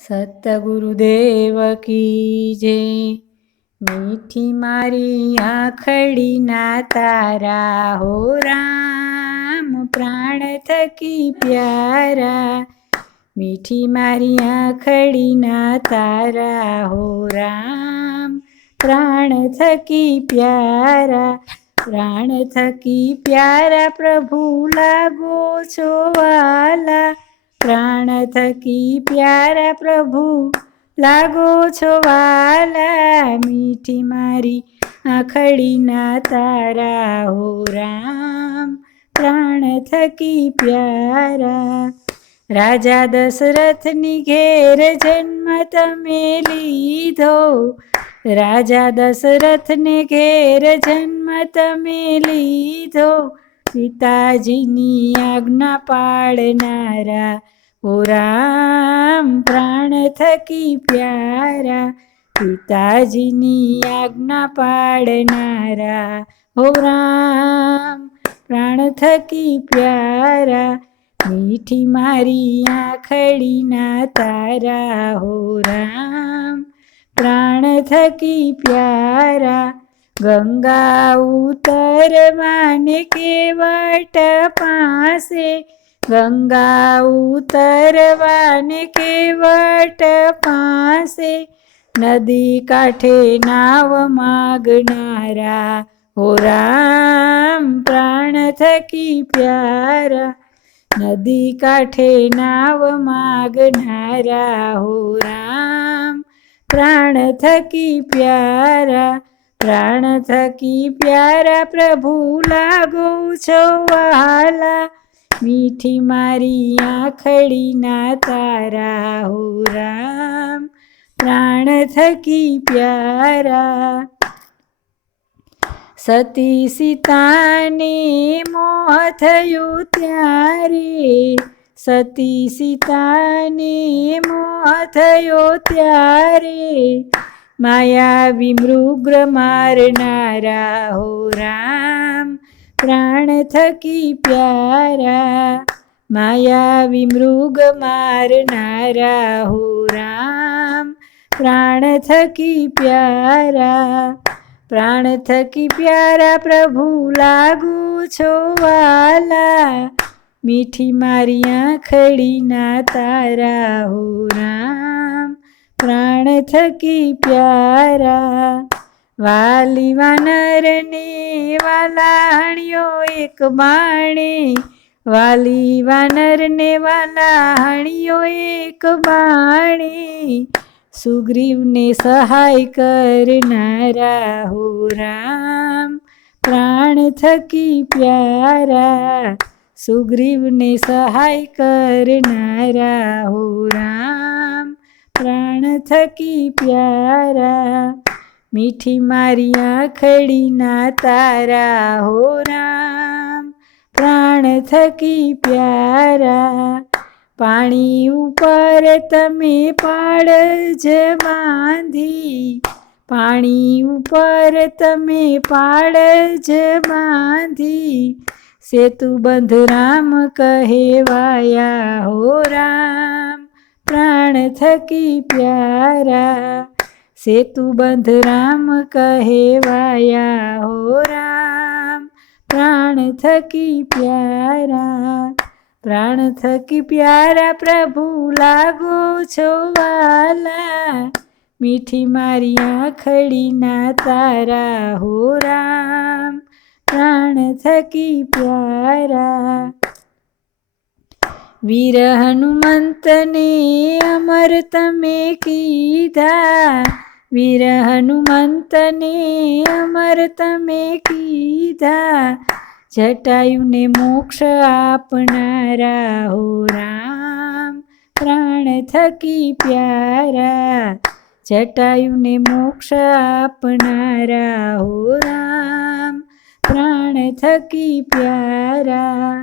સતગુરુદેવ કી જય। મીઠી મારી આંખડીના તારા હો રામ, પ્રાણ થકી પ્યારા। મીઠી મારી આંખડીના તારા હો રામ, પ્રાણ થકી પ્યારા। પ્રાણ થકી પ્યારા પ્રભુ લાગો છો વાલા। પ્રાણ થકી પ્યારા પ્રભુ લાગો છો વાલા। મીઠી મારી આંખડીના તારા હો રામ, પ્રાણ થકી પ્યારા। રાજા દશરથની ઘેર જન્મ તમે લીધો, રાજા દશરથને ઘેર જન્મ તમે લીધો। પિતાજીની આજ્ઞા પાળનારા હો રામ, પ્રાણ થકી પ્યારા। પિતાજીની આજ્ઞા પાળનારા હો રામ, પ્રાણ થકી પ્યારા। મીઠી મારી આંખડીના તારા હો રામ, પ્રાણ થકી પ્યારા। ગંગા ઉતરવાને કેવટ પાસે, ગંગા ઉતરવાને કેવટ પાસે। નદી કાંઠે નાવ માગનારા હો રામ, પ્રાણ થકી પ્યારા। નદી કાંઠે નાવ માગનારા હો રામ, પ્રાણ થકી પ્યારા। પ્રાણ થકી પ્યારા પ્રભુ લાગો છો વાલા। મીઠી મારી આંખડીના તારા હો રામ, પ્રાણ થકી પ્યારા। સતી સીતાને મોહ થયો ત્યારે, સતી સીતાને મોહ થયો ત્યારે। માયાવી મૃગ મારનારા હો રામ, પ્રાણ થકી પ્યારા। માયાવી મૃગ મારનારા હો રામ, પ્રાણ થકી પ્યારા। પ્રાણ થકી પ્યારા પ્રભુ લાગો છો વાલા। મીઠી મારી આંખડીના તારા હો રામ, પ્રાણ થકી પ્યારા। વાલી વાનરને વાલાહણ્યો એક બાણે, વાલી વાનરને વાલાહણ્યો એક બાણે। સુગ્રીવને સહાય કરનારા હો રામ, પ્રાણ થકી પ્યારા। સુગ્રીવને સહાય કરનારા હો રામ, પ્રાણ થકી પ્યારા। મીઠી મારી આંખડીના તારા હો રામ, પ્રાણ થકી પ્યારા। પાણી ઉપર તમે પાળજ બાંધી, પાણી ઉપર તમે પાળજ બાંધી। સેતુબંધ રામ કહેવાયા હો રામ, પ્રાણ થકી પ્યારા। સેતુબંધ રામ કહેવાયા હો રામ, પ્રાણ થકી પ્યારા। પ્રાણ થકી પ્યારા પ્રભુ લાગો છો વાલા। મીઠી મારી આંખડીના તારા હો રામ, પ્રાણ થકી પ્યારા। વીર હનુમંતને અમર તમે કીધા, વીર હનુમંતને અમર તમે કીધા। જટાયુને મોક્ષ આપનારા હો રામ, પ્રાણ થકી પ્યારા। જટાયુને મોક્ષ આપનારા હો રામ, પ્રાણ થકી પ્યારા।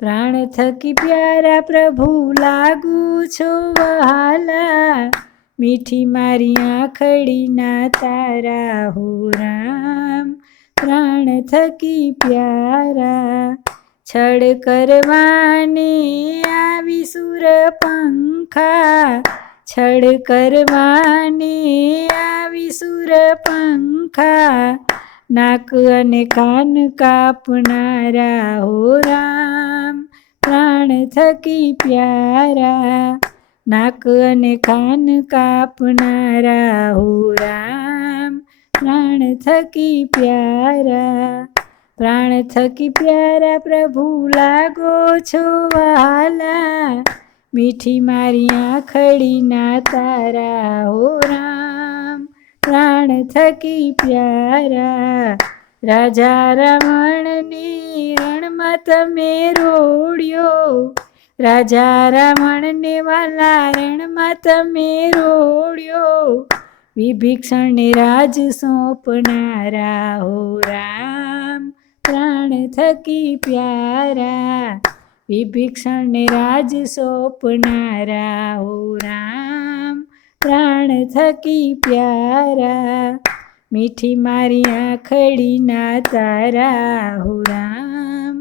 પ્રાણ થકી પ્યારા પ્રભુ લાગો છો વહાલા। મીઠી મારી આંખડીના તારા હો રામ, પ્રાણ થકી પ્યારા। છળ કરવાને આવી સુર પંખા, છળ કરવાને આવી સુરપંખા, નાક અને કાન કાપનારા હો રામ, પ્રાણ થકી પ્યારા, નાક અને કાન કાપનારા હો રામ, પ્રાણ થકી પ્યારા, પ્રાણ થકી પ્યારા પ્રભુ લાગો છો વાલા, મીઠી મારી આંખડીના તારા હો રામ, પ્રાણ થકી પ્યારા, રાજા રાવણની રણમાં તમે રોડ્યો, રાજા રાવણને વાલા રણમાં તમે રોડ્યો, વિભીષણને રાજ સોંપનારા હો રામ, પ્રાણ થકી પ્યારા, વિભીષણને રાજ સોંપનારા હો રામ, પ્રાણ થકી પ્યારા, મીઠી મારી આંખડીના તારા હો રામ,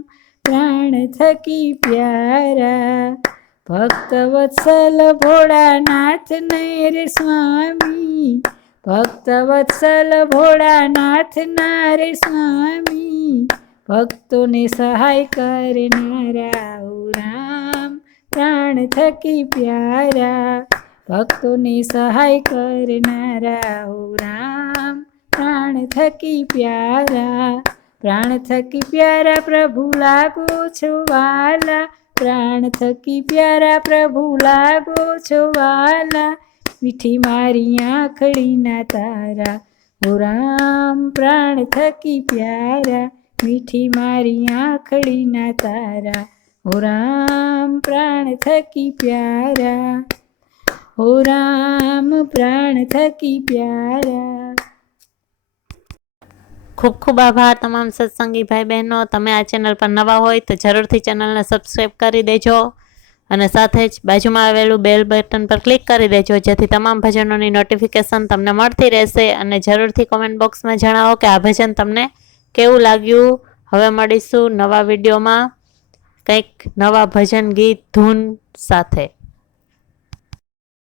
પ્રાણ થકી પ્યારા, ભક્ત વત્સલ ભોળાનાથ નય રે સ્વામી, ભક્ત વત્સલ ભોળાનાથ ના રે સ્વામી, ભક્તોને સહાય કરનારા હો રામ, પ્રાણ થકી પ્યારા, ભક્તોને સહાય કરનારા હો રામ, પ્રાણ થકી પ્યારા, પ્રાણ થકી પ્યારા પ્રભુ લાગો છો વાલા, પ્રાણ થકી પ્યારા પ્રભુ લાગો છો વાલા, મીઠી મારી આંખડીના તારા હો રામ, પ્રાણ થકી પ્યારા, મીઠી મારી આંખડીના તારા હો રામ, પ્રાણ થકી પ્યારા, હો રામ, પ્રાણ થકી પ્યારા. ખૂબ ખૂબ આભાર તમામ સત્સંગી ભાઈ બહેનો. તમે આ ચેનલ પર નવા હોય તો જરૂરથી ચેનલને સબસ્ક્રાઈબ કરી દેજો અને સાથે જ બાજુમાં આવેલું બેલ બટન પર ક્લિક કરી દેજો, જેથી તમામ ભજનોની નોટિફિકેશન તમને મળતી રહેશે. અને જરૂરથી કોમેન્ટ બોક્સમાં જણાવો કે આ ભજન તમને કેવું લાગ્યું. હવે મળીશું નવા વિડીયોમાં કંઈક નવા ભજન ગીત ધૂન સાથે.